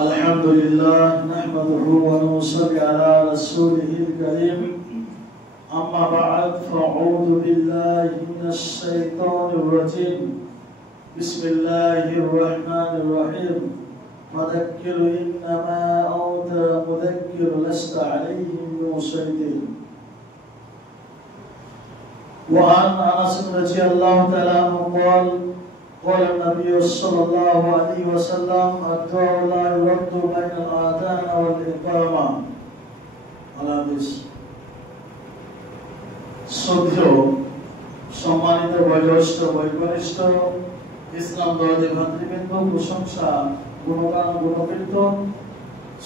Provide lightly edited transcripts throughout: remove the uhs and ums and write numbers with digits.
الحمد لله نحمده ونصلي على رسوله الكريم أما بعد فأعوذ بالله من الشيطان الرجيم بسم الله الرحمن الرحيم فذكر إنما أنت مذكر لست عليهم بمسيطر وعن أنس رضي الله تعالى عنه قال قال النبي صلى الله عليه وسلم الدعاء لا يرد بين الآذان والإقامة الحديث শ্রদ্ধেয় সম্মানিত বয়োজ্যেষ্ঠ বৈজ্ঞানিষ্ঠ ইসলাম দরদি ভাতৃবৃন্দ প্রশংসা গুণগান গুণকীর্তন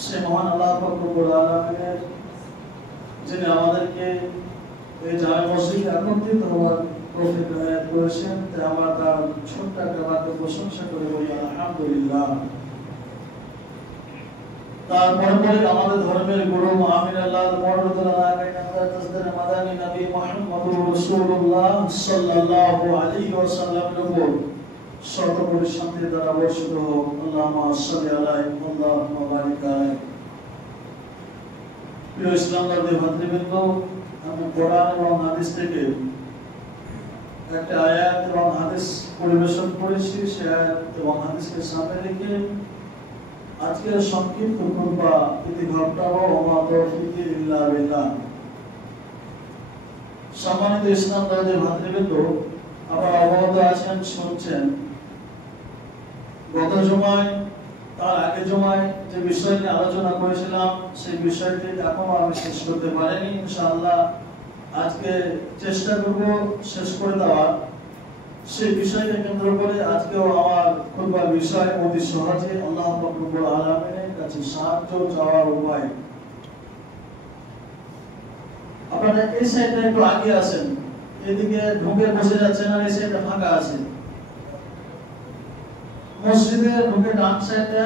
সে মহান আল্লাহ পাক রব্বুল আলামিনের যিনি আমাদেরকে এই জামে মসজিদে একত্রিত হওয়ার তৌফিক এনায়েত করেছেন তাই আমরা তার ছোট্ট একটা বাক্য প্রশংসা করে বলি আলহামদুলিল্লাহ। তারপরে আমাদের ধর্মের গুরু আমিন আল্লাহ মুহাম্মদুর রাসূলুল্লাহ মাদানী নবী মুহাম্মদুর রাসূলুল্লাহ সাল্লাল্লাহু আলাইহি ওয়াসাল্লামের উপর সর্বোপরি শান্তি দ্বারা বর্ষিত হোক। আল্লাহুম্মা সাল্লি আলাইহি আল্লাহুম্মা বারিক আলাইহি। প্রিয় ইসলামী ভাতৃবৃন্দ, আমি কোরআন এবং হাদিস থেকে একটা আয়াত এবং হাদিস পরিবেশন করেছি। সেই আয়াত এবং হাদিসকে সামনে রেখে আজকের সংক্ষিপ্ত খুতবা ইতিঘটনাও ওমা তৌফিক ইল্লা বিল্লাহ। সম্মানিত ইসলাম দরদি ভাতৃবৃন্দ, আপনারা অবগত আছেন, শুনছেন, গত জুমায় তার আগে জুমায় যে বিষয় নিয়ে আলোচনা করেছিলাম সেই বিষয়টি এখনো আমি শেষ করতে পারিনি। ইনশাআল্লাহ আজকে চেষ্টা করব শেষ করে দেওয়ার। সেই বিষয়কে কেন্দ্র করে আজকেও আমার খুতবার বিষয় অতি সহজে আল্লাহ পাক রব্বুল আলামিনের কাছে সাহায্য চাওয়ার উপায়। আপনারা এই সাইডে একটু আগে আসেন, এদিকে ঢুকে বসে যাচ্ছেন আর এই সাইডে ফাঁকা আছে। মসজিদে ঢুকে ডান সাইডে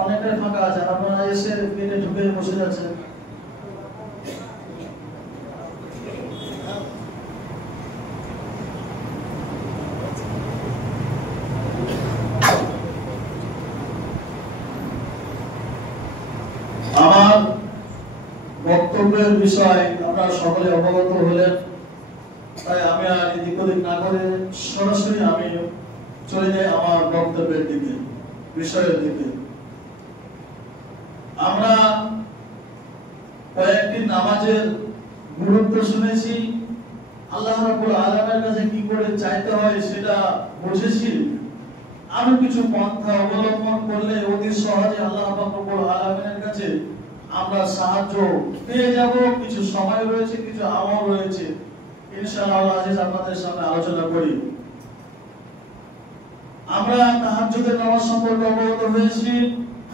অনেকটাই ফাঁকা আছে, আপনারা এসে পেটে ঢুকে বসে যাচ্ছেন। আমার বক্তব্যের বিষয় আপনারা সকলে অবগত হলেন, তাই আমি আর এদিক ওদিক না করে সরাসরি আমি চলে যাই আমার বক্তব্যের দিকে, বিষয়ের দিকে। আমরা কয়েকটি নামাজের গুরুত্ব শুনেছি, আল্লাহ রাব্বুল আলামিনের কাছে কি করে চাইতে হয় সেটা বুঝেছি। আরো কিছু পন্থা অবলম্বন করলে অতি সহজে আল্লাহ রাব্বুল আলামিনের কাছে আমরা সাহায্য পেয়ে যাব। কিছু সময় রয়েছে, কিছু আমল রয়েছে, ইনশাআল্লাহ আজিজ আপনাদের সামনে আলোচনা করি। আমরা তাহাজ্জুদের নামাজ সম্পর্কে অবগত হয়েছি,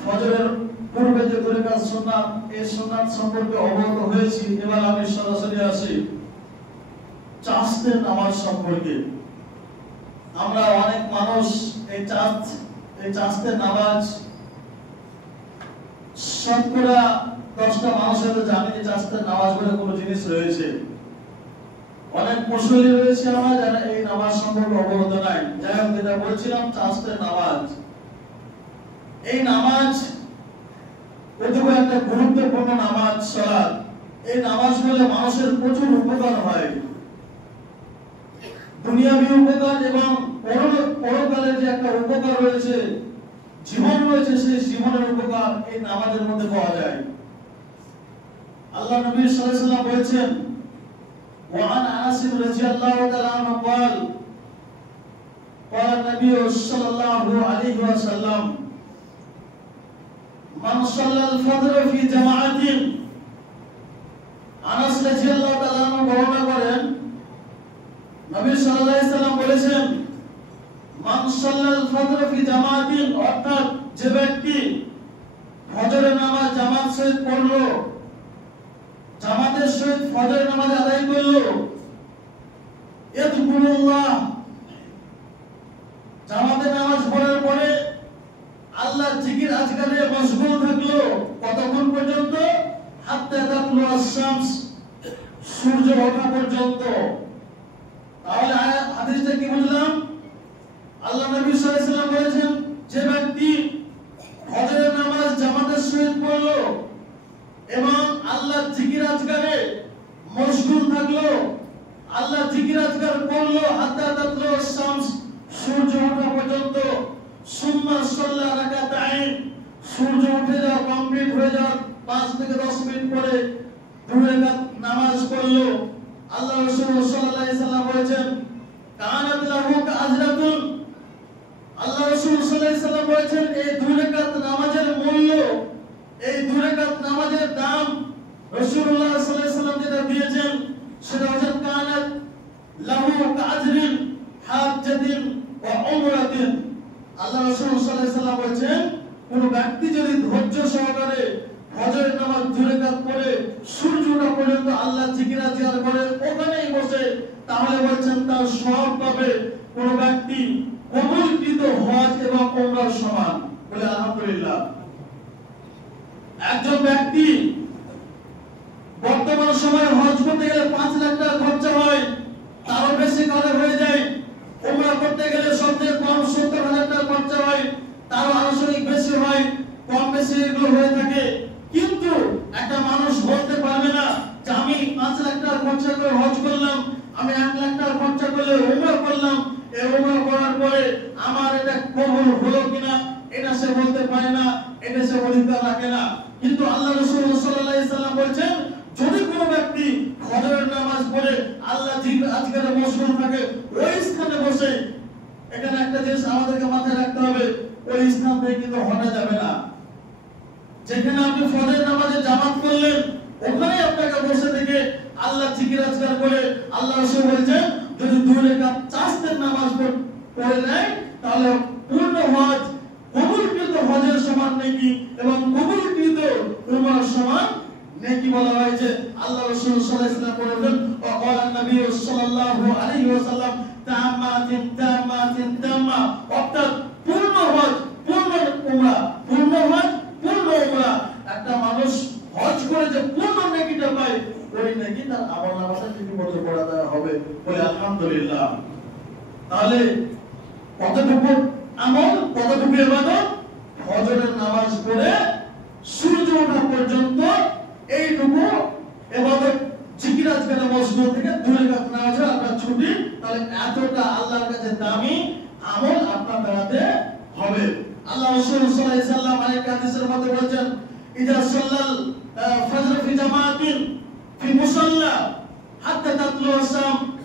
ফজরের পূর্বে যে দুই রাকাত সুন্নাত, এই সুন্নাত সম্পর্কে অবগত হয়েছি। এবার আমি সরাসরি আসি চাঁদের নামাজ সম্পর্কে। আমরা অনেক মানুষ এই চাঁদের নামাজ শতকরা 10টা মানুষ হয়তো জানে যে চাঁদের নামাজ বলে কোনো জিনিস রয়েছে। অনেক মুসল্লি রয়েছে আমরা যারা এই নামাজ সম্পর্কে অবগত নাই। যাই হোক, যেটা বলছিলাম চাঁদের নামাজ, এই নামাজ অত্যন্ত একটা গুরুত্বপূর্ণ নামাজ সালাত। এই নামাজ বলে মানুষের প্রচুর উপকার হয়, দুনিয়াবী উপকার এবং পরকালের যে একটা উপকার রয়েছে, জীবন রয়েছে, সেই জীবনের উপকার এই নামাজের মধ্যে পাওয়া যায়। আল্লাহ নবী সাল্লাল্লাহু আলাইহি ওয়াসাল্লাম বলেছেন, وعن انس رضي الله تعالى عنه قال قال النبي صلى الله عليه وسلم من صلى الفجر في جماعة। আনাস রাদিয়াল্লাহু তাআলা আনহু বর্ণনা করেন, নবী সাল্লাল্লাহু আলাইহি ওয়াসাল্লাম বলেছেন, মান সাল্লাল ফজর ফি জামাতিন, অর্থাৎ যে ব্যক্তি ফজরের নামাজ জামাত সহিত পড়লো, জামাতের সহিত ফজরের নামাজ আদায় করলো, ইয়াযকুরুল্লাহ, জামাতের নামাজ পড়ার পরে আল্লাহর জিকির আজকারে মশগুল থাকলো কতক্ষণ পর্যন্ত? হাত্তা তাতলু আশ-শামস, সূর্য ওঠা পর্যন্ত। তাহলে হাদিসটা কি বুঝলাম? আল্লাহ নবী সাল্লাল্লাহু আলাইহি ওয়াসাল্লাম বলেছেন, যে ব্যক্তি ফজরের নামাজ করলো হাত্তা তাতলু শামস, সূর্য ওঠা পর্যন্ত। সুম্মা সাল্লা রাকাতাইন, সূর্য উঠে যাওয়া কমপ্লিট হয়ে যাওয়ার 5 থেকে 10 মিনিট পরে 2 রাকাত নামাজ পড়লো। আল্লাহ রাসূল সাল্লাল্লাহু আলাইহি সাল্লাম বলেছেন কানাত লাহু কাজরাতুন, আল্লাহ রাসূল সাল্লাল্লাহু আলাইহি সাল্লাম বলেছেন এই 2 রাকাত নামাজের মূল্য, এই 2 রাকাত নামাজের দাম রাসূলুল্লাহ সাল্লাল্লাহু আলাইহি সাল্লাম যেটা দিয়েছেন সেটা হচ্ছে কানাত লাহু কাজরিন হাজ্জাতিন ওয়া উমরাতিন। আল্লাহ রাসূল সাল্লাল্লাহু আলাইহি সাল্লাম বলেছেন কোন ব্যক্তি যদি ধৈর্য সহকারে ফজরের নামাজ 2 রাকাত পড়ে সূর্য ওঠা পর্যন্ত আল্লাহ জিকির আজকার করে ওখানেই বসে, তাহলে বলছেন তার সওয়াব পাবে কোন ব্যক্তি কবুলকৃত হজ এবং উমরার সমান। বলে আলহামদুলিল্লাহ। একজন ব্যক্তি বর্তমান সময়ে হজ করতে গেলে 5 লাখ টাকা খরচা হয়, তারও বেশি করে হয়ে যায়। উমরা করতে গেলে সবচেয়ে কম 70,000 টাকা খরচা হয়, তারও আনুষঙ্গিক বেশি হয়, কম বেশি এগুলো হয়ে থাকে। কিন্তু একটা মানুষ বলতে পারবে না যে আমি 5 লাখ টাকা খরচা করে হজ করলাম, আমি 1 লাখ টাকা খরচা করে উমরা করলাম, এই উমরা করার পরে আমার এটা কবুল হলো কিনা এটা সে বলতে পারে না, এটা সে অধিকার রাখে না। কিন্তু আল্লাহ রাসূল সাল্লাল্লাহু আলাইহি সাল্লাম বলেছেন যদি কোনো ব্যক্তি ফজরের নামাজ পড়ে আল্লাহ জিকির আজকারে মশগুল থাকে ওই স্থানে বসে, এখানে একটা জিনিস আমাদেরকে মাথায় রাখতে হবে, ওই স্থান থেকে কিন্তু হটা যাবে না। যেখানে আপনি ফজরের নামাজে জামাত করলেন ওখানেই আপনাকে বসে থেকে আল্লাহ জিকির আজকার করে আল্লাহ রাসূল বলেছেন যদি 2 রাকাত চাষের নামাজ পড়ে নেয় তাহলে পূর্ণ হজ কবুলকৃত হজের সমান নেকি এবং কবুলকৃত উমরার সমান নেকি বলা হয়েছে। আল্লাহ রাসূল সাল্লাল্লাহু আলাইহি ওয়াসাল্লাম বলেন ওয়াকাল নবী সাল্লাল্লাহু আলাইহি ওয়াসাল্লাম তামাতিন তামাতিন তামা, অর্থাৎ পূর্ণ হজ পূর্ণ উমরা, পূর্ণ হজ পূর্ণ উমরা। একটা মানুষ হজ করে যে পূর্ণ নেকিটা পায় ওই নেকি তার আমলনামাতে লিপিবদ্ধ করা দেওয়া হবে। বলে আলহামদুলিল্লাহ। তাহলে কতটুকু আমল, কতটুকু ইবাদত? ফজরের নামাজ পড়ে সূর্য ওঠা পর্যন্ত এইটুকু ইবাদত জিকির আজকারে মসজিদ থেকে 2 রাকাত নামাজের আপনার ছুটি, তাহলে এতটা আল্লাহর কাছে দামি আমল আপনার দাঁড়াতে হবে। আল্লাহ রাসূল সাল্লাল্লাহু আলাইহি সাল্লাম আরেক হাদিসের মধ্যে বলেছেন ইজা সাল্লাল ফজর ফি জামাতিন ফি মুসাল্লা হাত্তা তাতলু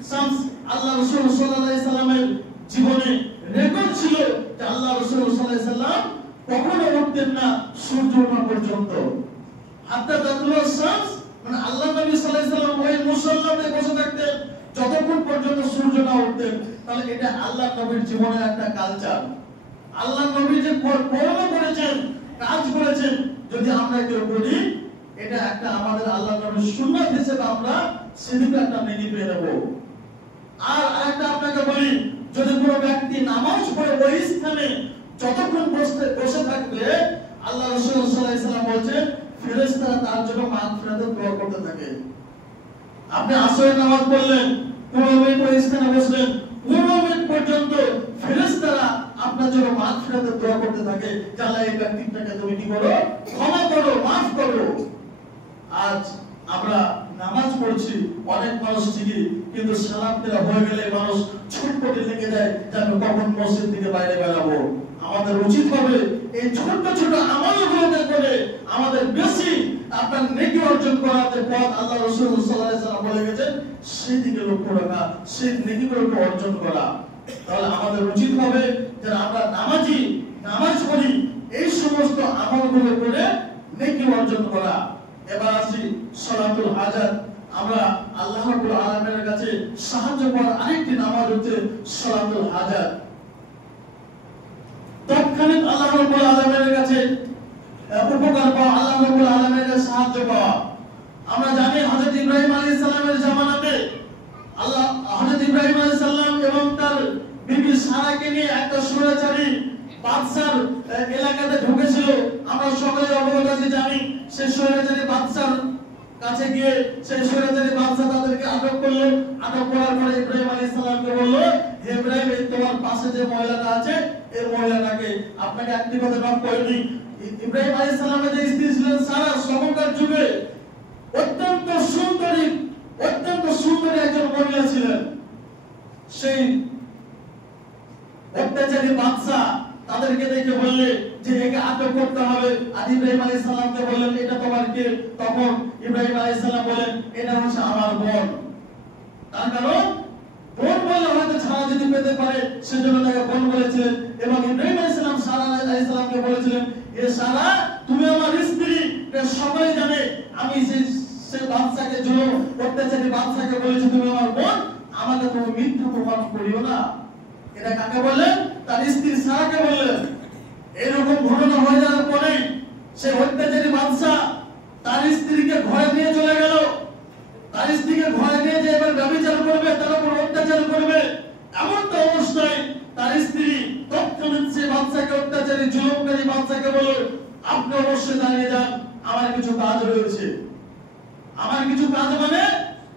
শামস। আল্লাহ রাসূল সাল্লাল্লাহু আলাইহি সাল্লামের জীবনে রেকর্ড ছিল যে আল্লাহ রাসূল সাল্লাল্লাহু আলাইহি সাল্লাম কখনো উঠতেন না সূর্য ওঠা পর্যন্ত। হাত্তা তাতলু শামস মানে আল্লাহ নবী সাল্লাল্লাহু আলাইহি সাল্লাম ওই মুসাল্লাতে বসে থাকতেন যতক্ষণ পর্যন্ত সূর্য না উঠতেন। তাহলে এটা আল্লাহ নবীর জীবনের একটা কালচার। আল্লাহ নবী যে কর্ম করেছেন, কাজ করেছেন, যদি আমরা কেউ করি এটা একটা আমাদের আল্লাহ নবীর সুন্নাত হিসেবে আমরা সেদিকে একটা নেকি পেয়ে নেব। আর আরেকটা আপনাকে বলি, যদি কোনো ব্যক্তি নামাজ পড়ে ওই স্থানে যতক্ষণ বসে থাকবে আল্লাহ রাসূল সাল্লাল্লাহু আলাইহি সাল্লাম বলেছেন ফেরেশতারা তার জন্য মাগফিরাতের দোয়া করতে থাকে। আপনি আসরের নামাজ পড়লেন 15 মিনিট ওই স্থানে বসলেন, 15 মিনিট পর্যন্ত ফেরেশতারা আপনার জন্য মাগফিরাতের দোয়া করতে থাকে যে আল্লাহ এই ব্যক্তিটাকে তুমি কি করো, ক্ষমা করো, maaf করো। আজ আমরা নামাজ পড়ছি অনেক মানুষ ঠিকই, কিন্তু সালাম ফেরা হয়ে গেলে মানুষ ছুটপটে লেগে যায় যে আমি কখন মসজিদ থেকে বাইরে বেরাবো। আমাদের উচিত হবে এই ছোট ছোট আমলগুলোকে করে আমাদের বেশি আপনার নেকি অর্জন করার যে পথ আল্লাহ রাসূল সাল্লাল্লাহু আলাইহি সাল্লাম বলে গেছেন সেই দিকে লক্ষ্য রাখা, সেই নেকিগুলোকে অর্জন করা। তাহলে আমাদের উচিত হবে যে আমরা নামাজি, নামাজ পড়ি, এই সমস্ত আমলগুলো করে নেকি অর্জন করা। এবার আসি সালাতুল হাজাত। আমরা আল্লাহ রাব্বুল আলামিনের কাছে সাহায্য পাওয়ার আরেকটি নামাজ হচ্ছে সালাতুল হাজাত। তৎক্ষণিক আল্লাহ রাব্বুল আলামিনের কাছে উপকার পাওয়া, আল্লাহ রাব্বুল আলামিনের কাছে সাহায্য পাওয়া। আমরা জানি হযরত ইব্রাহিম আলাইহিস সালামের জামানাতে আল্লাহ হযরত ইব্রাহিম আলাইহিস সালাম এবং তার বিবি সারাকে নিয়ে একটা স্বৈরাচারী বাদশার এলাকাতে ঢুকেছিল। আমরা সকলে অবগত আছি, জানি সেই স্বৈরাচারী বাদশার কাছে গিয়ে সেই স্বৈরাচারী বাদশা তাদেরকে আটক করলো। আটক করার পরে ইব্রাহিম আলাইহিস সালামকে বলল, হে ইব্রাহিম, এই তোমার পাশে যে মহিলাটা আছে এই মহিলাটাকে আপনাকে একটি কথা নক করেনি। ইব্রাহিম আলাইহিস সালামের যে স্ত্রী ছিলেন সারা, সময়কার যুগে অত্যন্ত সুন্দরী একজন মহিলা ছিলেন। সেই অত্যাচারী বাদশা তাদেরকে দেখে বললে যে একে আটক করতে হবে। আর ইব্রাহিম আলাইহিস সালামকে বললেন এটা তোমার কে? তখন ইব্রাহিম আলাইহিস সালাম বলেন এটা হচ্ছে আমার বোন। তার কারণ বোন বললে হয়তো ছাড়া যদি পেতে পারে সেজন্য তাকে বোন বলেছিলেন। এবং ইব্রাহিম আলাইহিস সালাম সারা আলাইহিস সালামকে বলেছিলেন এ সারা তুমি আমার স্ত্রী। এটা সবাই জানে আমি সেই বাদশাকে জুলুম অত্যাচারী বাদশাকে বলেছি তুমি আমার বোন, আমাকে তুমি মিথ্যা প্রমাণ করিও না। এটা কাকে বললেন? তার স্ত্রী সারাকে বললেন। এরকম ঘটনা হয়ে যাওয়ার পরে সেই অত্যাচারী বাদশা তার স্ত্রীকে ঘরে নিয়ে চলে গেল। তার স্ত্রীকে ঘরে নিয়ে যে এবার ব্যভিচার করবে, তার উপর অত্যাচার করবে, এমন তো অবস্থায় তার স্ত্রী তৎক্ষণাৎ সেই বাদশাকে অত্যাচারী জুলুমকারী বাদশাকে বলল আপনি অবশ্যই দাঁড়িয়ে যান, আমার কিছু কাজ রয়েছে। আমার কিছু কাজ মানে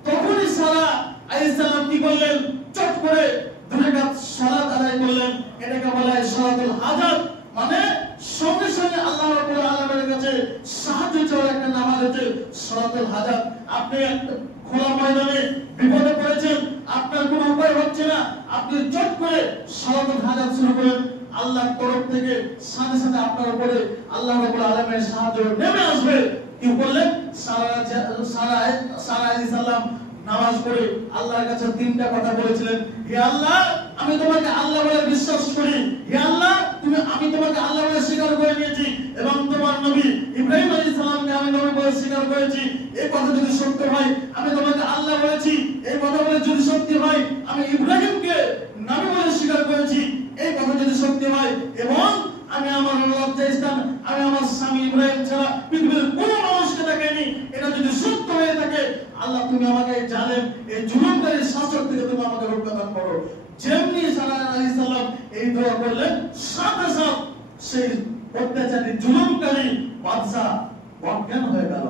তখনই সারা আলাইহিস সালাম কি করলেন? চট করে দুই রাকাত সালাত আদায় করলেন। এটাকে বলা হয় সালাতুল হাজাত, মানে সঙ্গে সঙ্গে আল্লাহ রাব্বুল আলামিনের কাছে সাহায্য চাওয়ার একটা নামাজ হচ্ছে সালাতুল হাজাত। আপনি একটা খোলা ময়দানে বিপদে পড়েছেন, আপনার কোনো উপায় হচ্ছে না, আপনি চট করে সালাতুল হাজাত শুরু করেন, আল্লাহর তরফ থেকে সাথে সাথে আপনার উপরে আল্লাহ রাব্বুল আলামিনের সাহায্য নেমে আসবে। কি বললেন? সারা আলাইহিস সালাম নামাজ পড়ে আল্লাহর কাছে তিনটা কথা বলেছিলেন। হে আল্লাহ, আমি তোমাকে আল্লাহ বলে বিশ্বাস করি। হে আল্লাহ, আমি তোমাকে আল্লাহ বলে স্বীকার করে নিয়েছি এবং তোমার নবী ইব্রাহিম আলাইহিস সালামকে আমি নবী বলে স্বীকার করেছি। এই কথা যদি সত্য হয় আমি তোমাকে আল্লাহ বলেছি, এই কথা বলে যদি সত্যি হয় আমি ইব্রাহিমকে নবী বলে স্বীকার করেছি। এই কথা যদি সত্যি হয় এবং আমি আমার লজ্জাস্থান আমি আমার স্বামী ইব্রাহিম ছাড়া পৃথিবীর কোনো মানুষকে দেখাইনি, এটা যদি সত্য হয়ে থাকে আল্লাহ তুমি আমাকে এই জালেম এই জুলুমকারী শাসক থেকে তুমি আমাকে রক্ষা দান করো। যেমনি সারা আলাইহিস সালাম এই দোয়া করলেন, সাথে সাথে সেই অত্যাচারী জুলুমকারী বাদশা অজ্ঞান হয়ে গেল।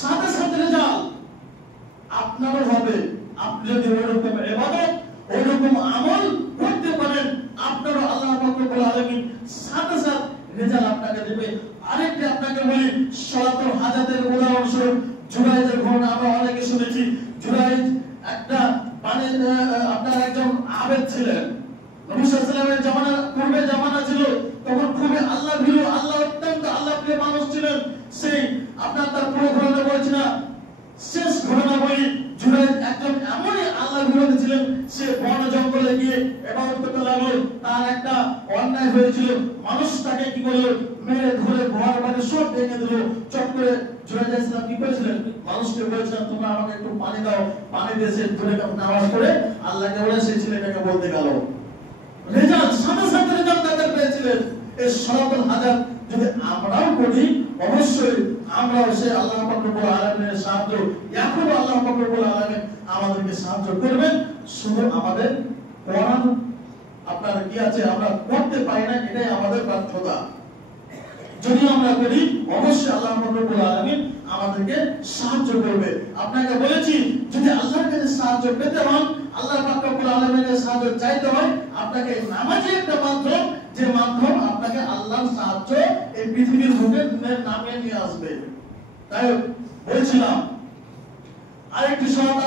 সাথে সাথে রেজাল্ট আপনারও হবে। আপনি যদি ওইরকম ইবাদত ওইরকম আমল করতে পারেন আপনারও আল্লাহ পাক রব্বুল আলামিন সাথে সাথে রেজাল্ট আপনাকে দেবে। আরেকটা আপনাকে বলি, সালাতুল হাজাতের উদাহরণস্বরূপ জুরাইজের ঘটনা আমরা অনেকে শুনেছি। জুরাইজ একটা আপনার একজন আবেদ ছিলেন। নবী সাল্লাল্লাহু আলাইহি ওয়াসাল্লামের জামানার পূর্বে জামানা ছিল, তখন খুবই আল্লাহ ভীরু আল্লাহ অত্যন্ত আল্লাহ প্রিয় মানুষ ছিলেন। সেই আপনার তার পুরো ঘটনা বলছি না, শেষ ঘটনা বলি। জুরাইজ একজন এমনই আল্লাহ বিরোধী ছিলেন, সে বন জঙ্গলে গিয়ে ইবাদত করতে লাগলো। তার একটা অন্যায় হয়েছিল, মানুষ তাকে কি করলো মেরে ধরে ঘর বাড়ি সব ভেঙে দিল। চট করে জুরাইজ ইসলাম কি করেছিলেন? মানুষকে বলেছিলেন তোমরা আমাকে একটু পানি দাও, পানি দিয়ে সে ধরে নামাজ পড়ে আল্লাহকে বলে সেই ছেলেটাকে বলতে গেল। রেজাল্ট সাথে সাথে রেজাল্ট তাদের পেয়েছিলেন। এই সালাতুল হাজাত যদি আমরাও করি অবশ্যই আমরাও সেই আল্লাহ পাক রব্বুল আলামিনের সাহায্য এখন আল্লাহ পাক রব্বুল আলামিন আমাদেরকে সাহায্য করবেন। শুধু আমাদের কোরআন আপনার কি আছে আমরা করতে পারি না, এটাই আমাদের ব্যর্থতা। যদি আমরা করি অবশ্যই আল্লাহ পাক রব্বুল আলামিন আমাদেরকে সাহায্য করবে। আপনাকে বলেছি যদি আল্লাহর কাছে সাহায্য পেতে হন, আল্লাহ পাক রব্বুল আলামিনের সাহায্য চাইতে হয়, আপনাকে নামাজের একটা মাধ্যম, যে মাধ্যম আপনাকে আল্লাহর সাহায্য এই পৃথিবীর বুকে নামিয়ে নিয়ে আসবে। তাই বলছিলাম আরেকটি শর্ত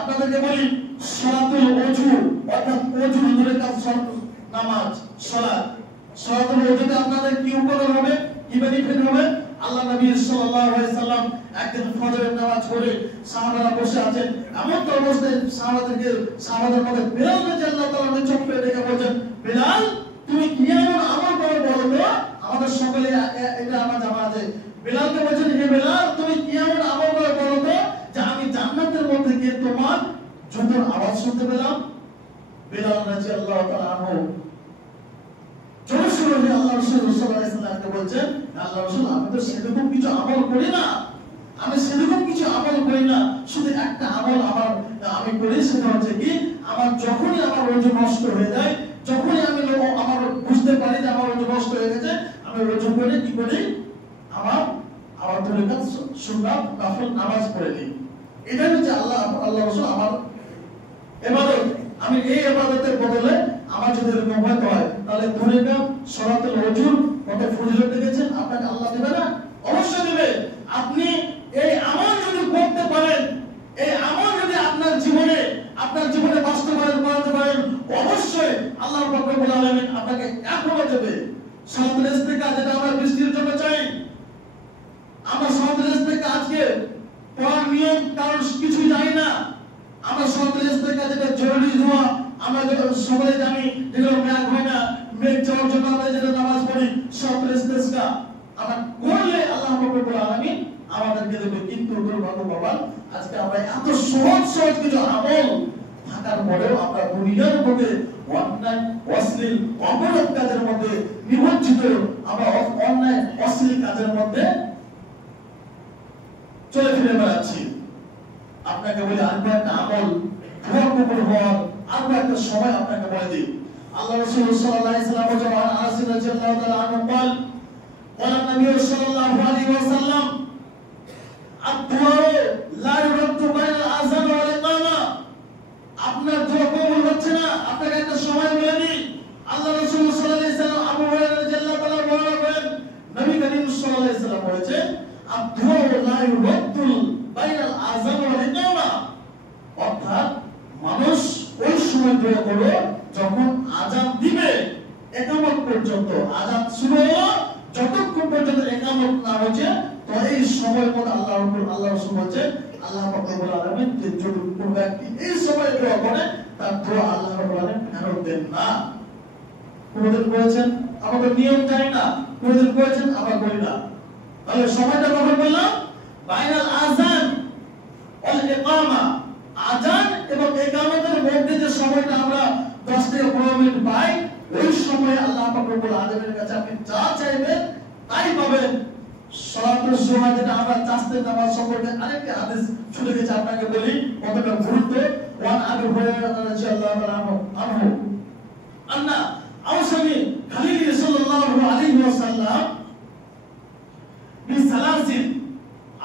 আপনাদেরকে বলি, সালাতুল ওযু অর্থাৎ ওযুর দুই কাজ নামাজ সালাত। সালাতুল ওযুতে আপনাদের কি উপকার হবে, কি বেনিফিট হবে? আল্লাহ নবী সাল্লাল্লাহু আলাইহি সাল্লাম একদিন ফজরের নামাজ পড়ে সাহাবারা বসে আছেন, এমন তো অবস্থায় সাহাবাদের মধ্যে বেলাল রাদিয়াল্লাহু তাআলা চোখ পেয়ে দেখে বলেন, বেলাল তুমি কি এমন আমল করো বলো তো? আমাদের সকলে এটা আমার জানা আছে। বেলালকে বলেন, হে বেলাল তুমি কি এমন আমল করো বলো তো যে আমি জান্নাতের মধ্যে গিয়ে তোমার জুতোর আওয়াজ শুনতে পেলাম? বেলাল রাদিয়াল্লাহু তাআলা আনহু জোরে আল্লাহ রাসূল সাল্লাল্লাহু আলাইহি ওয়াসাল্লামকে বলছেন, আল্লাহ রাসূল আমি তো সেরকম কিছু আমল করি না, শুধু একটা আমল আমি করি, সেটা হচ্ছে কি আমার যখনই আমার ওযু নষ্ট হয়ে যায়, যখনই আমি আমার বুঝতে পারি যে আমার ওযু নষ্ট হয়ে গেছে, আমি ওযু করে কি করি আমার দুই রাকাত সুন্নাত নফল নামাজ পড়ে নিই। এটা হচ্ছে আল্লাহ রাসূল আমার ইবাদত। আমি এই ইবাদতের বদলে আমার যদি এরকম হয় তাহলে দুই রাকাত সালাতুল ওযুর কত ফজিলত দেখেছেন? আপনাকে আল্লাহ দেবে না? অবশ্যই দেবে। আপনি এই আমল যদি করতে পারেন, এই আমল যদি আপনার জীবনে বাস্তবায়ন সন্ত্রাস থেকে যেটা আমরা বৃষ্টির জন্য চাই, আমরা সন্ত্রাস থেকে আজকে পড়ার নিয়ম কারণ কিছুই জানি না, আমরা সন্ত্রাস থেকে যেটা জরুরি ধোয়া আমরা সবাই জানি, যেগুলো মেঘ হয় না, মেঘ চাওয়ার জন্য আমরা যেটা নামাজ পড়ি সন্ত্রাস থেকে আমরা করলে আল্লাহ রাব্বুল আলামিন আমাদেরকে দেবে। কিন্তু দুর্ভাগ্য বাবা, আজকে আমরা এত সহজ সহজ কিছু আমল থাকার পরেও আমরা দুনিয়ার মধ্যে অন্যায় অশ্লীল অপরাধ কাজের মধ্যে নিমজ্জিত, আমরা অন্যায় অশ্লীল কাজের মধ্যে চলে ফিরে বেড়াচ্ছি। আপনাকে বলি আরেকটা একটা আমল দোয়া কবুল হওয়ার আরেকটা একটা সময় আপনাকে বলে দিই। আল্লাহ রাসূল সাল্লাল্লাহু আলাইহি ওয়াসাল্লাম বলেন, আনাস রাদিয়াল্লাহু তাআলা আনহু قال قال النبي صلى الله عليه وسلم الدعاء لا يرد بين الاذان والاقامه। আপনার দোয়া কবুল হচ্ছে না, আপনাকে একটা সময় বলে দিই। আল্লাহ রাসূল সাল্লাল্লাহু আলাইহি ওয়াসাল্লাম আবু হুরায়রা রাদিয়াল্লাহু তাআলা বর্ণনা করেন, নবী করিম সাল্লাল্লাহু আলাইহি ওয়াসাল্লাম বলেছেন الدعاء لا يرد بين الاذان والاقامه। অর্থাৎ মানুষ ওই সময় দোয়া করো যখন আযান দিবে ইকামত পর্যন্ত, আযান শুরু হলো যতক্ষণ পর্যন্ত ইকামত না হচ্ছে, তো এই সময়ের মধ্যে আল্লাহ রাসূল বলেছেন আল্লাহ রাব্বুল আলামিন যে যদি কোন ব্যক্তি এই সময়ে দোয়া করে তার দোয়া আল্লাহ রাব্বুল আলামিন ফেরত দেন না। কোনদিন করেছেন? আমাদের নিয়ম জানি না, কোনদিন করেছেন? আমরা করি না। তাহলে সময়টা কখন বললাম? বাইনাল আযান ওয়াল ইকামা, আযান এবং ইকামতের মধ্যে যে সময়টা আমরা 10 থেকে 15 মিনিট পাই, ওই সময়ে আল্লাহ রাব্বুল আলামিনের কাছে আপনি যা চাইবেন তাই পাবেন। সালাতুল জুমা যেটা আমরা চাষের নামাজ সম্পর্কে আরেকটা হাদিস শুনে গেছি, আপনাকে বলি কতটা গুরুত্ব। ওয়ান আবু হুরায়রা রাদিয়াল্লাহু তাআলা আনহু আন্না আওসানি খালিল সাল্লাল্লাহু আলাইহি ওয়াসাল্লাম বিসালাসিন।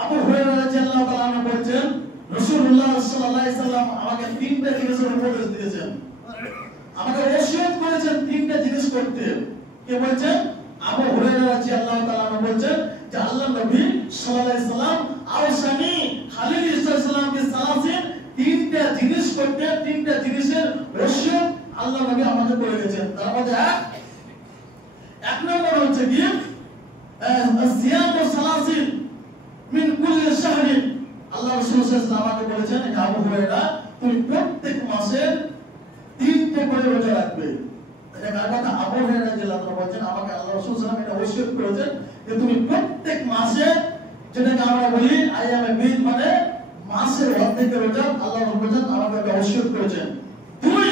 আবু হুরায়রা রাদিয়াল্লাহু তাআলা আনহু বলেন রাসূলুল্লাহ সাল্লাল্লাহু আলাইহি ওয়াসাল্লাম আমাকে তিনটা জিনিসের উপদেশ দিয়েছেন, আমাকে ওসিয়ত করেছেন তিনটা জিনিস করতে। কে বলেছেন? আবু হুরায়রা রাদিয়াল্লাহু তাআলা আনহু বলেন যে আল্লাহর নবী সাল্লাল্লাহু আলাইহি ওয়াসাল্লাম আওসানি খালিল সাল্লাল্লাহু আলাইহি ওয়াসাল্লাম তিনটা জিনিস করতে, তিনটা জিনিসের ওসিয়ত আল্লাহর নবী আমাদের করে গেছেন। তার মধ্যে এক নম্বর হচ্ছে কি সিয়ামু সালাসিন মিন কুল্লি শাহরিন। আল্লাহ রাসূল সাল্লাল্লাহু আলাইহি ওয়াসাল্লাম আমাকে বলেছেন যে আবু হুরায়রা তুমি প্রত্যেক মাসের 3টা করে রোজা রাখবে। এটা কথা আবু হুরায়রা রাদিয়াল্লাহু তাআলা বলেন আমাকে আল্লাহ রাসূল সাল্লাল্লাহু আলাইহি ওয়াসাল্লাম এটা ওসিয়ত করেছেন যে তুমি প্রত্যেক মাসে, যেটাকে আমরা বলি আইয়ামে বীজ মানে মাসের অর্ধেকের রোজা আল্লাহ রাসূল বলেন আমাকে এটা ওসিয়ত করেছেন। দুই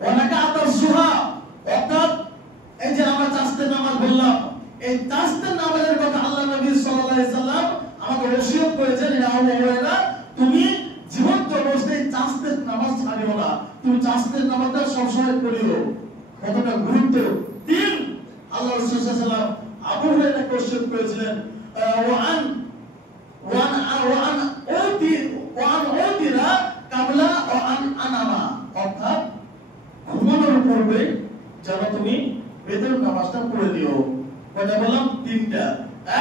ওয়ানাকাতুজ জুহা, অর্থাৎ এই যে আমরা চাষের নামাজ বললাম, এই চাষের নামাজের কথা আল্লাহ নবী সাল্লাল্লাহু আলাইহি ওয়াসাল্লাম আমাকে ওসিয়ত করেছেন যে আবু হুরায়রা তুমি জীবন্ত অবস্থায় চাষের নামাজ ছাড়িও না, তুমি চাষের নামাজটা সবসময় পড়িও। কতটা গুরুত্ব। তিন আল্লাহ রাসূল সাল্লাল্লাহু আলাইহি ওয়াসাল্লাম আবু হুরায়রাকে ওসিয়ত করেছিলেন ওয়ান কাবলা আনামা, অর্থাৎ ঘুমানোর পূর্বে যেন তুমি বেতন নামাজটা পড়ে দিও। কথা বললাম তিনটা।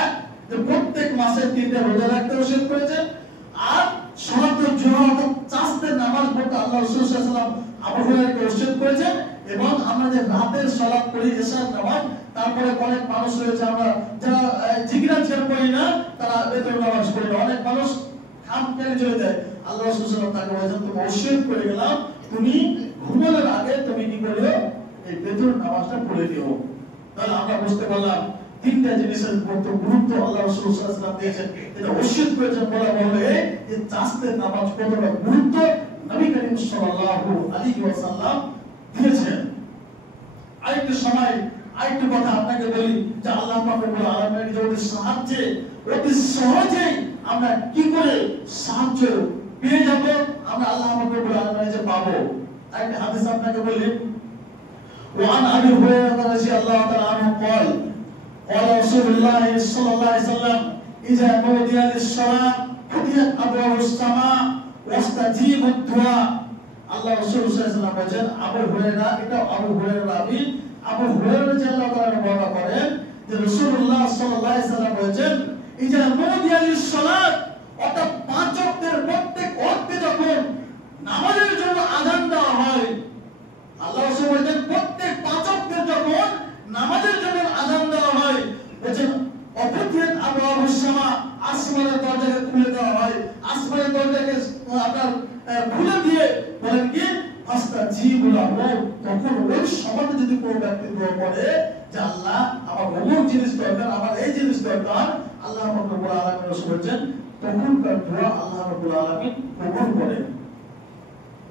এক, যে প্রত্যেক মাসে 3টা রোজা রাখতে ওসিয়ত করেছেন। আর সালাতুল জুমা চাষের নামাজ পড়তে আল্লাহ রাসূল সাল্লাল্লাহু আলাইহি ওয়াসাল্লাম আবু হুরায়রাকে ওসিয়ত করেছেন। এবং আমরা যে রাতের সালাত পড়ি এশার নামাজ, তারপরে অনেক মানুষ রয়েছে আমরা যারা জিগরা ছেড়ে পড়ি না, তারা বেতন নামাজ পড়ি না। অনেক মানুষ খাম কেটে চলে যায়। আল্লাহ রাসূল সাল্লাল্লাহু আলাইহি ওয়াসাল্লাম তাকে বলেছেন তুমি ওসিয়ত করে গেলাম, তুমি ঘুমানোর আগে তুমি কি করিও? এই বেতন নামাজটা পড়ে দিও। তাহলে আমরা বুঝতে পারলাম 3টা জিনিসের কত গুরুত্ব আল্লাহ রাসূল সাল্লাল্লাহু আলাইহি ওয়াসাল্লাম দিয়েছেন। এটা ওসিয়ত করেছেন বলা বলে যে চাষের নামাজ কতটা গুরুত্ব নবী করিম সাল্লাল্লাহু আলাইহি ওয়াসাল্লাম দিয়েছেন। আরেকটা সময় আরেকটা কথা আপনাকে বলি যে আল্লাহ পাক রব্বুল আলামিনের যদি সাহায্যে অতি সহজেই আমরা কি করে সাহায্য পেয়ে যাব, আমরা আল্লাহ পাক রব্বুল আলামিনের যে পাবো। একটা হাদিস আপনাকে বলি, ওয়ান আবি হুরায়রা রাদিয়াল্লাহু তাআলা আনহু قال قال رسول الله صلى الله عليه وسلم اذا نودي للصلاه فتحت ابواب السماء واستجيبوا الدعاء। আল্লাহ রাসূল সাল্লাল্লাহু আলাইহি ওয়াসাল্লাম বলেন আবু হুরায়রা, এটা আবু হুরায়রা রাবী, আবু হুরায়রা রাদিয়াল্লাহু তাআলা বর্ণনা করেন যে রাসূলুল্লাহ সাল্লাল্লাহু আলাইহি ওয়াসাল্লাম বলেন ইজা নুদিয়া লিস-সালাত, অর্থাৎ 5 ওয়াক্তের প্রত্যেক ওয়াক্তে যখন নামাজের জন্য আযান দেওয়া হয়, আল্লাহ রাসূল বলেন প্রত্যেক 5 ওয়াক্তের যখন দরজাকে খুলে দেওয়া হয়, আসমানের দরজাকে আপনার খুলে দিয়ে বলেন কি ফাস্তাজিবু লাহু, তখন ওই সময় যদি কোনো ব্যক্তি দোয়া করে যে আল্লাহ আমার অমুক জিনিস দরকার, আমার এই জিনিস দরকার, আল্লাহ রাব্বুল আলামিন রাসূল বলেন তখনকার দোয়া আল্লাহ রাব্বুল আলামিন কবুল করেন।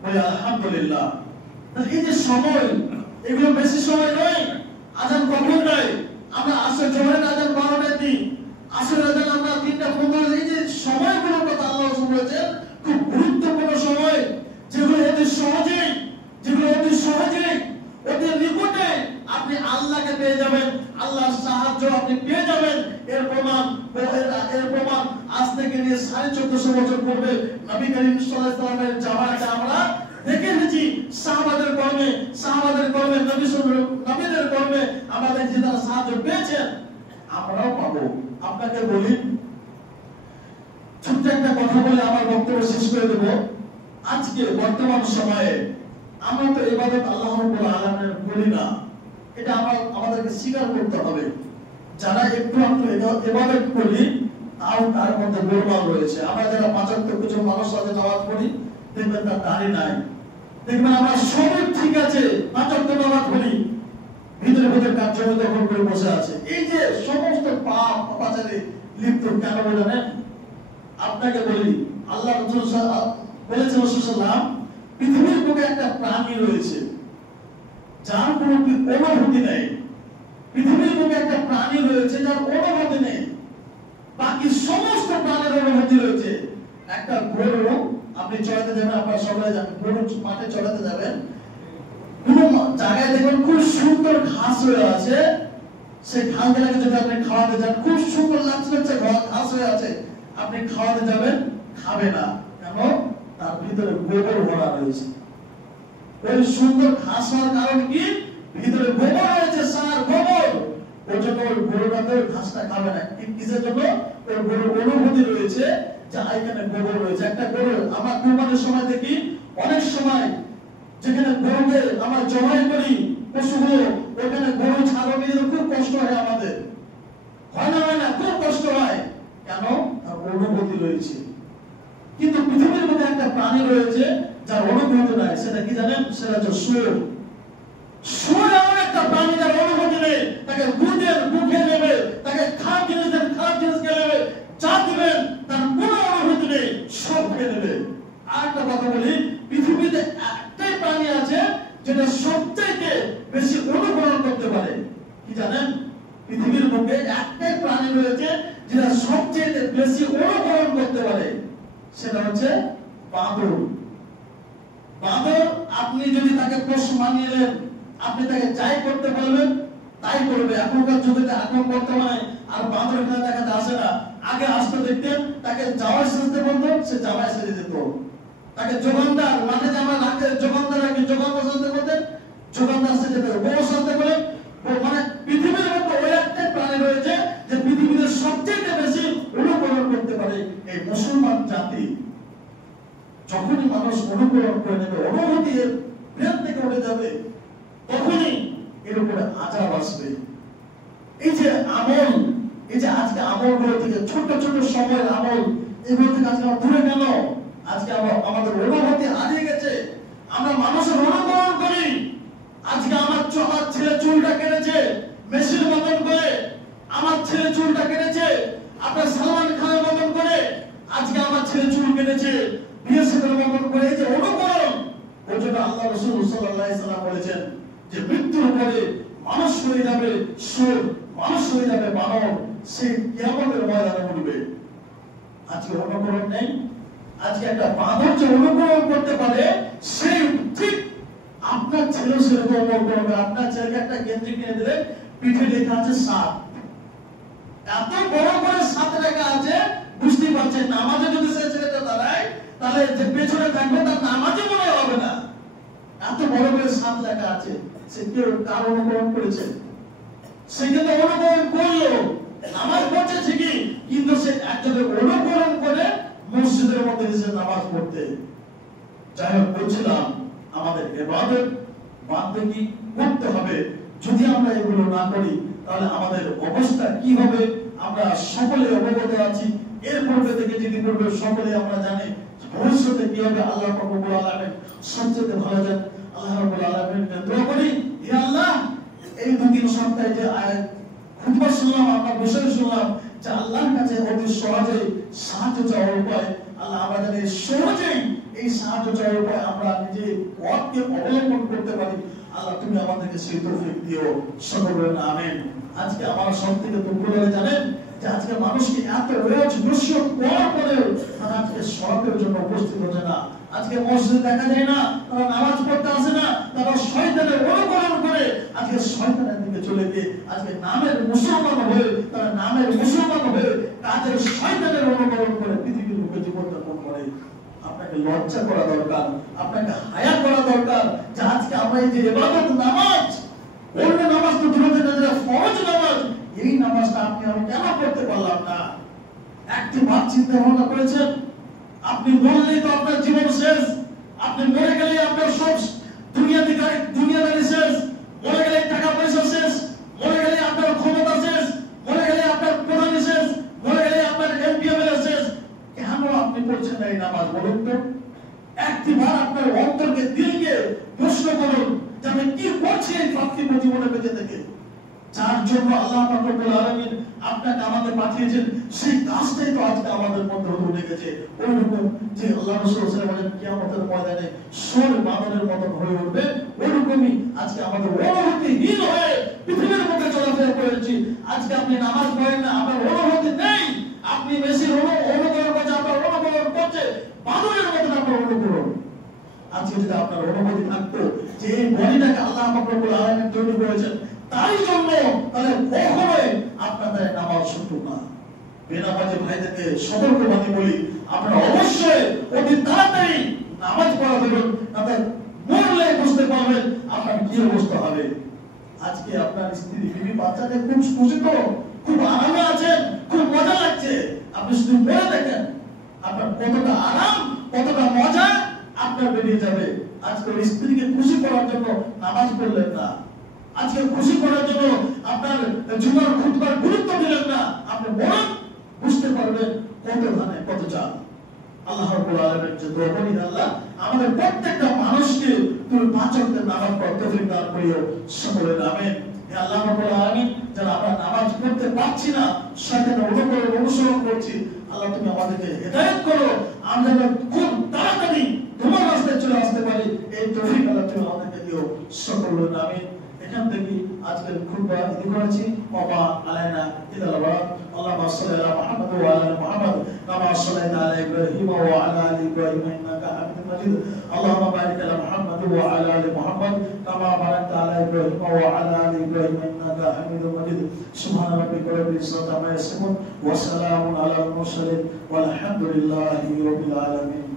বলে আলহামদুলিল্লাহ। এই যে সময়, এগুলো বেশি সময় নয়। আজান কখন নয়? আমরা আসর জোহরের আজান 12টায় দিই, আসরের আজান আমরা 3:15। এই যে সময়গুলোর কথা আল্লাহ রাসূল বলেছেন খুব গুরুত্বপূর্ণ সময়, যেগুলো অতি সহজে, অতি নিকটে আপনি আল্লাহকে পেয়ে যাবেন, আল্লাহর সাহায্য আপনি পেয়ে যাবেন। এর প্রমাণ আজ থেকে নিয়ে 1450 বছর পূর্বে নবী করিম সাল্লাল্লাহু আলাইহি ওয়াসাল্লামের জামানাতে আমরা দেখে এসেছি। সাহাবাদের কর্মে, নবীদের কর্মে আমরা দেখছি তারা সাহায্য পেয়েছেন, আমরাও পাবো। আপনাকে বলি, ছোট্ট একটা কথা বলে আমার বক্তব্য শেষ করে দেব। আজকে বর্তমান সময়ে আমরা তো ইবাদত আল্লাহ রাব্বুল আলামিনের করি না, এটা আমাদেরকে স্বীকার করতে হবে। যারা একটু ইবাদত করি তাও তার মধ্যে গোলমাল রয়েছে। আমরা যারা 5 ওয়াক্ত কিছু মানুষ সাথে নামাজ পড়ি, দেখবেন তার দাড়ি নাই, দেখবেন আমরা সবই ঠিক আছে, 5 ওয়াক্ত নামাজ পড়ি, ভিতরে কার্যক্রম দখল করে বসে আছে। এই যে সমস্ত পাপাচারে লিপ্ত কেন জানেন? আপনাকে বলি, আল্লাহ রাসূল বলেছেন রাসূলুল্লাহ, পৃথিবীর বুকে একটা প্রাণী রয়েছে যার কোনো অনুভূতি নেই। পৃথিবীর বুকে একটা প্রাণী রয়েছে যার অনুভূতি নেই, বাকি সমস্ত প্রাণীর অনুভূতি রয়েছে। একটা গরু, আপনি চড়াতে যাবেন, আপনারা সবাই জানেন, গরু মাঠে চড়াতে যাবেন, কোনো জায়গায় দেখবেন খুব সুন্দর ঘাস হয়ে আছে, সেই ঘাসগুলোকে যদি আপনি খাওয়াতে যান, খুব সুন্দর লাগছে ঘাস হয়ে আছে, আপনি খাওয়াতে যাবেন, খাবে না। কেন? তার ভিতরে গোবর ভরা রয়েছে। ওই সুন্দর ঘাস হওয়ার কারণ কি? ভিতরে গোবর রয়েছে, সার গোবর। ওই জন্য ওই গরুটাতে ঘাসটা খাবে না। কিসের জন্য? ওই গরুর অনুভূতি রয়েছে যে এখানে গোবর রয়েছে। একটা গরু আমরা কুরবানির সময় দেখি, অনেক সময় যেখানে গরুকে আমরা জবাই করি পশুগুলো, ওখানে গরু ছাগল নিয়ে খুব কষ্ট হয় আমাদের, হয় না? খুব কষ্ট হয়। কেন? তার অনুভূতি রয়েছে। কিন্তু পৃথিবীর মধ্যে একটা প্রাণী রয়েছে যার অনুভূতি নাই। সেটা কি জানেন? সেটা হচ্ছে শুয়োর। শুয়োর এমন একটা প্রাণী যার অনুভূতি নেই। তাকে মুখে নেবে, তাকে খারাপ জিনিস নেবে, যা দিবেন তার কোনো অনুভূতি নেই, সব খেয়ে নেবে। আর একটা কথা বলি, পৃথিবীতে একটাই প্রাণী আছে যেটা সবচেয়ে বেশি অনুকরণ করতে পারে। কি জানেন? পৃথিবীর বুকে একটাই প্রাণী রয়েছে যেটা সবচেয়ে বেশি অনুকরণ করতে পারে, সেটা হচ্ছে বাঁদর। বাঁদর, আপনি যদি তাকে পোষ মানিয়ে নেন, আপনি তাকে যাই করতে বলবেন তাই করবে। এখনকার যুগে এখন বর্তমানে আর বাঁদর এখানে দেখাতে আসে না। আগে আসতে দেখতেন, তাকে জামাই সাজতে বলতো, সে জামাই সেজে যেত। তাকে যোগানদার, মাঠে জামা রাখতে যোগানদার সাজতে বলতেন, যোগানদার সেজে যেত। বউ সাজতে বলে, মানে পৃথিবীর মধ্যে ওই একটা প্রাণী রয়েছে যে পৃথিবীতে সবচেয়ে বেশি অনুকরণ করতে পারে, এই মুসলমান জাতি। যখনই মানুষ অনুকরণ করে নেবে, অনুভূতি ব্রেন থেকে উঠে যাবে, তখনই এর উপরে আযাব আসবে। এই যে আমল, এই যে আজকে আমলগুলো থেকে ছোট সময়ের আমল, এগুলো থেকে আজকে আমরা দূরে কেন? আজকে আমাদের অনুভূতি হারিয়ে গেছে। আমরা মানুষের অনুকরণ করি। আজকে আমার ছেলে চুলটা কেটেছে মেশিনের মতন করে, আমার ছেলে চুলটা কেটেছে আপনার সালমান খানের মতন করে, আজকে আমার ছেলে চুল কেটেছে বিএসএফের মতন করে। এই যে অনুকরণ, ওই জন্য আল্লাহ রাসূল সাল্লাল্লাহু আলাইহি ওয়াসাল্লাম বলেছেন যে মৃত্যুর পরে মানুষ হয়ে যাবে সুর, মানুষ হয়ে যাবে মানব, সে কিয়ামতের ময়দানে উঠবে। আজকে অনুকরণ নেই। আজকে একটা বাঁদর যে অনুকরণ করতে পারে, সেই ঠিক আপনার ছেলে সেরকম অনুকরণ করবে। আপনার ছেলেকে একটা গেঞ্জি কিনে দিলে পিঠে লেখা আছে 7, এত বড় করে 7 লেখা আছে, বুঝতে পারছেন? নামাজে যদি সে ছেলেটা দাঁড়ায়, তাহলে যে পেছনে থাকবে তার নামাজে মনে হবে না। এত বড় করে 7 লেখা আছে। সে কেউ কার অনুকরণ করেছে? সে কিন্তু অনুকরণ করলো, নামাজ পড়ছে ঠিকই, কিন্তু সে একজনের অনুকরণ করে মসজিদের মধ্যে এসে নামাজ পড়তে। যাই হোক, বলছিলাম আমাদের ইবাদত বান্দেগি করতে হবে। যদি আমরা এগুলো না করি তাহলে আমাদের অবস্থা কি হবে আমরা সকলে অবগত আছি। এর পূর্বে থেকে যদি পূর্বে সকলে আমরা জানি ভবিষ্যতে কি হবে আল্লাহ পাক রব্বুল আলামিন সবচেয়ে ভালো জানেন। আল্লাহ রাব্বুল আলামিনকে দোয়া করি, হে আল্লাহ এই 2-3 সপ্তাহে যে খুতবা শুনলাম, আমরা বিষয় শুনলাম যে আল্লাহর কাছে অতি সহজে সাহায্য চাওয়ার উপায়, আল্লাহ আমরা জানি সহজেই এই সাহায্য চাওয়ার উপায় আমরা নিজে পথকে অবলম্বন করতে পারি। আল্লাহ তুমি আমাদেরকে সেই তৌফিক দিও, সকলে বলেন আমিন। আজকে আমার সব থেকে দুঃখ লাগে জানেন যে আজকে মানুষকে এত রোজ নসিহত করার পরেও তারা আজকে সড়কের জন্য উপস্থিত হচ্ছে না। আজকে মসজিদে দেখা যায় না, তারা নামাজ পড়তে আসে না, তারা শয়তানের অনুকরণ করে আজকে শয়তানের দিকে চলে গিয়ে আজকে নামের মুসলমান হয়ে, তারা নামের মুসলমান হয়ে কাজের শয়তানের অনুকরণ করে পৃথিবীর বুকে জীবনযাপন করে। আপনাকে লজ্জা করা দরকার, আপনাকে হায়া করা দরকার যে আজকে আমরা এই যে ইবাদত নামাজ, অন্য নামাজ তো দূরে থেকে যেটা ফরজ নামাজ, এই নামাজটা আপনি আমি কেন করতে পারলাম না? একটি বার চিন্তা ভাবনা করেছেন? আপনি বললেই তো আপনার জীবন শেষ, আপনি মরে গেলে আপনার সব দুনিয়াদারি শেষ, মরে গেলে টাকা পয়সা শেষ, মরে গেলে আপনার ক্ষমতা শেষ, মরে গেলে আপনার প্রধানী শেষ, মরে গেলে আপনার এমপিএমএল শেষ। কেন আপনি পড়ছেন না এই নামাজ বলুন তো? একটি বার আপনার অন্তরকে দিলকে প্রশ্ন করুন যে আমি কি করছি এই পার্থিব জীবনে বেঁচে থেকে, যার জন্য আল্লাহ পাক রব্বুল আলামিন আপনাকে আমাদের পাঠিয়েছেন, সেই কাজটাই তো আজকে আমাদের মধ্যে হতে লেগেছে। ওইরকম যে আল্লাহ রাসূল সাল্লাল্লাহু আলাইহি ওয়াসাল্লাম বলেন কিয়ামতের ময়দানে সোর বাদলের মতো হয়ে উঠবে, ওইরকমই আজকে আমাদের অনুভূতিহীন হয়ে পৃথিবীর মুখে চলাফেরা করেছি। আজকে আপনি নামাজ পড়েন না, আপনার অনুভূতি নেই, আপনি মেসির অনুকরণ করছেন, আপনার অনুকরণ করছে বাদলের মতো আপনার অনুকরণ। আজকে যদি আপনার অনুভূতি থাকতো যে এই বডিটাকে আল্লাহ পাক রব্বুল আলামিন তৈরি করেছেন তাই জন্য, তাহলে কখনোই আপনাদের নামাজ শুনতো না। বেনামাজি ভাইদেরকে সতর্কবাণী বলি, আপনারা অবশ্যই অতি তাড়াতাড়ি নামাজ পড়া দেবেন, তাদের মরলে বুঝতে পারবেন আপনার কি অবস্থা হবে। আজকে আপনার স্ত্রী বিবি বাচ্চাদের খুব খুশি তো, খুব আরামে আছেন, খুব মজা লাগছে, আপনি শুধু মনে দেখেন আপনার কতটা আরাম, কতটা মজা আপনার বেরিয়ে যাবে। আজকে ওই স্ত্রীকে খুশি করার জন্য নামাজ পড়লেন না, আজকে খুশি করার জন্য আপনার জুমার খুতবার গুরুত্ব দিলেন না, আপনি বরং বুঝতে পারবেন কত ধানে কত চাল। আল্লাহ রাব্বুল আলামিন যে দোয়া করি, আল্লাহ আমাদের প্রত্যেকটা মানুষকে তুমি 5 ওয়াক্তের নামাজ পড়ার তৌফিক দান করিও, সকলে আমিন। হে আল্লাহ রাব্বুল আলামিন, যারা আমরা নামাজ পড়তে পারছি না, শয়তানের অনুসরণ করছি, আল্লাহ তুমি আমাদেরকে হেদায়েত করো, আমরা যেন খুব তাড়াতাড়ি তোমার রাস্তায় চলে আসতে পারি, এই তৌফিক আল্লাহ তুমি আমাদেরকে দিও, সকলে আমিন। এখান থেকে আজকের খুতবা শুরু করেছি। ওয়া আলাইনা ইলাল বারাক। আল্লাহুম্মা সাল্লি আলা মুহাম্মাদ ওয়া আলা মুহাম্মাদ কামা সাল্লাইতা আলা ইব্রাহিম ওয়া আলা আলি ইব্রাহিম ইন্নাকা হামিদুম মাজিদ। আল্লাহুম্মা বারিক আলা মুহাম্মাদ ওয়া আলা আলি মুহাম্মাদ কামা বারাকতা আলা ইব্রাহিম ওয়া আলা আলি ইব্রাহিম ইন্নাকা হামিদুম মাজিদ। সুবহান রাব্বিকা রাব্বিল ইজ্জাতি আম্মা ইয়াসিফুন ওয়া সালামুন আলাল মুরসালিন ওয়াল হামদুলিল্লাহি রাব্বিল আলামিন।